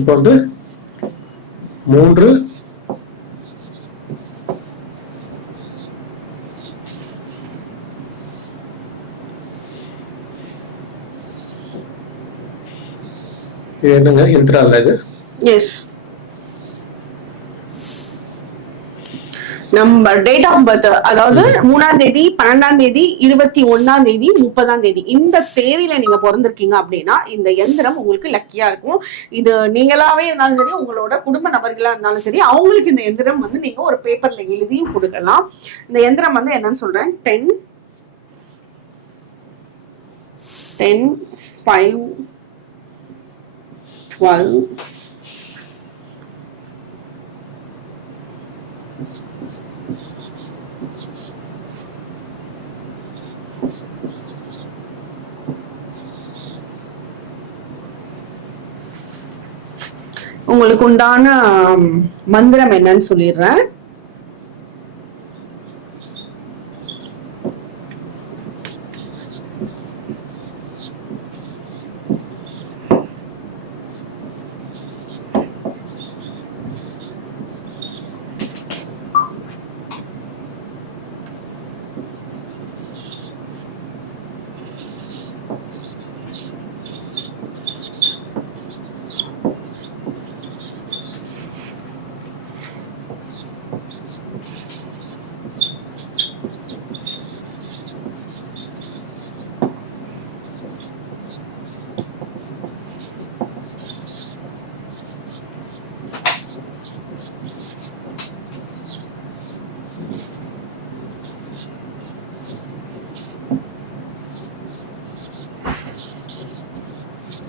இப்போ வந்து 3 என்னங்க எந்திரா இல்ல இது? எஸ். நம்ம டேட் ஆஃப் பர்த், அதாவது 3ஆம் தேதி, 12ஆம் தேதி, 21ஆம் தேதி, 30ஆம் தேதி, இந்த தேதியில நீங்க பிறந்திருக்கீங்க அப்படின்னா இந்த எந்திரம் உங்களுக்கு லக்கியா இருக்கும். இது நீங்களாவே இருந்தாலும் சரி, உங்களோட குடும்ப நபர்களா இருந்தாலும் சரி, அவங்களுக்கு இந்த எந்திரம் வந்து நீங்க ஒரு பேப்பர்ல எழுதியும் கொடுக்கலாம். இந்த எந்திரம் வந்து என்னன்னு சொல்றேன், 10 5 12 உங்களுக்கு உண்டான மந்திரம் என்னன்னு சொல்லிடுறேன்.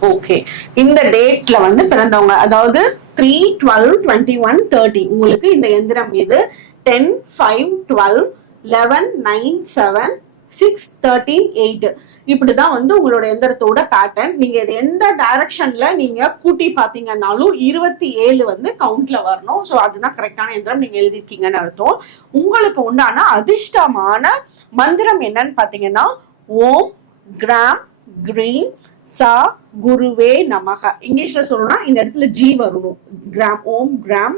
ஓகே, இந்த டேட்ல வந்து பிறந்தவங்க, அதாவது 3, 12, 21, 30, உங்களுக்கு இந்த எந்திரம் இது 10, 5, 12, 11, 9, 7, 6, 13, 8 இப்படிதான் வந்து உங்களோட எந்திரத்தோட பேட்டர்ன். நீங்க இது எந்த டைரக்ஷன்ல நீங்க கூட்டி பாத்தீங்கன்னாலும் 27 வந்து கவுண்ட்ல வரணும். ஸோ அதுதான் கரெக்டான எந்திரம் நீங்க எழுதிருக்கீங்கன்னு அர்த்தம். உங்களுக்கு உண்டான அதிர்ஷ்டமான மந்திரம் என்னன்னு பாத்தீங்கன்னா, ஓம் கிராம் கிரீம் சா குருவே நமக. இங்கிலீஷ்ல சொல்லணும்னா இந்த இடத்துல ஜி வரணும். கிராம், ஓம் கிராம்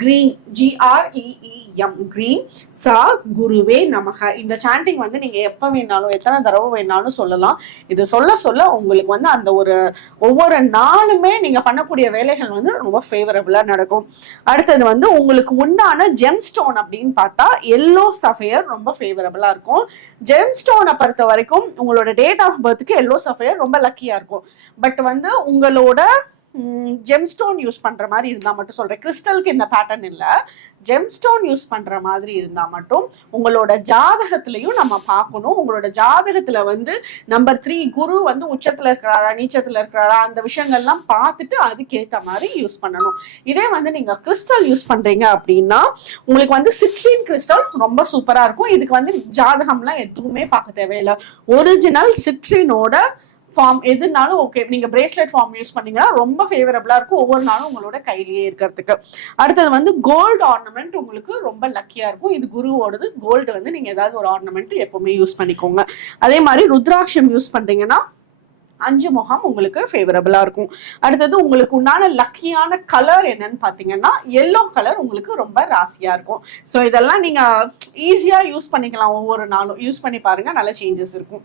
கிரீம், GREEM கிரீம் சா குருவே நமக. இந்த சாண்டிங் வந்து நீங்க எப்ப வேணாலும் எத்தனை தடவை வேணாலும் சொல்லலாம். இது சொல்ல சொல்ல உங்களுக்கு வந்து அந்த ஒவ்வொரு நாளுமே நீங்க பண்ணக்கூடிய வேலைகள் வந்து ரொம்ப ஃபேவரபிளா நடக்கும். அடுத்தது வந்து உங்களுக்கு உண்டான ஜெம் ஸ்டோன் அப்படின்னு பார்த்தா எல்லோ சஃபயர் ரொம்ப ஃபேவரபிளா இருக்கும். ஜெம் ஸ்டோனை பொறுத்த வரைக்கும் உங்களோட டேட் ஆஃப் பர்த்துக்கு எல்லோ சஃபயர் ரொம்ப லக்கியா இருக்கும். பட் வந்து உங்களோட ஜெம்ஸ்டோன் யூஸ் பண்ற மாதிரி இருந்தா மட்டும் சொல்றேன், கிறிஸ்டலுக்கு இந்த பேட்டர்ன் இல்ல, ஜெம்ஸ்டோன் யூஸ் பண்ற மாதிரி இருந்தா மட்டும் உங்களோட ஜாதகத்திலையும் நம்ம பார்க்கணும். உங்களோட ஜாதகத்துல வந்து நம்பர் 3 குரு வந்து உச்சத்துல இருக்கிறாரா நீச்சத்துல இருக்கிறாரா அந்த விஷயங்கள்லாம் பார்த்துட்டு அதுக்கேற்ற மாதிரி யூஸ் பண்ணணும். இதே வந்து நீங்க கிறிஸ்டல் யூஸ் பண்றீங்க அப்படின்னா உங்களுக்கு வந்து சிட்ரின் கிறிஸ்டல் ரொம்ப சூப்பரா இருக்கும். இதுக்கு வந்து ஜாதகம்லாம் எதுவுமே பார்க்க தேவையில்லை. ஒரிஜினல் சிட்ரினோட ஃபார்ம் எதுனாலும் ஓகே. நீங்க பிரேஸ்லெட் ஃபார்ம் யூஸ் பண்ணீங்கன்னா ரொம்ப ஃபேவரபிளா இருக்கும், ஒவ்வொரு நாளும் உங்களோட கையிலேயே இருக்கிறதுக்கு. அடுத்தது வந்து கோல்டு ஆர்னமெண்ட் உங்களுக்கு ரொம்ப லக்கியா இருக்கும். இது குருவோடது. கோல்டு வந்து நீங்க ஏதாவது ஒரு ஆர்னமெண்ட் எப்பவுமே யூஸ் பண்ணிக்கோங்க. அதே மாதிரி ருத்ராட்சம் யூஸ் பண்றீங்கன்னா 5 முகம் உங்களுக்கு ஃபேவரபிளா இருக்கும். அடுத்தது உங்களுக்கு உண்டான லக்கியான கலர் என்னன்னு பாத்தீங்கன்னா எல்லோ கலர் உங்களுக்கு ரொம்ப ராசியா இருக்கும். ஸோ இதெல்லாம் நீங்க ஈஸியா யூஸ் பண்ணிக்கலாம். ஒவ்வொரு நாளும் யூஸ் பண்ணி பாருங்க, நல்ல சேஞ்சஸ் இருக்கும்.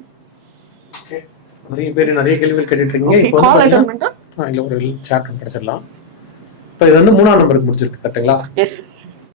நிறைய பேர் நிறைய கேள்விகள் கேட்டுட்டு இருக்கீங்க. இப்போ இல்ல ஒரு சாப்டர் படிச்சிடலாம். இப்போ இது வந்து 3ஆம் நம்பருக்கு முடிச்சிருக்கு கரெக்ட்டுங்களா? எஸ்.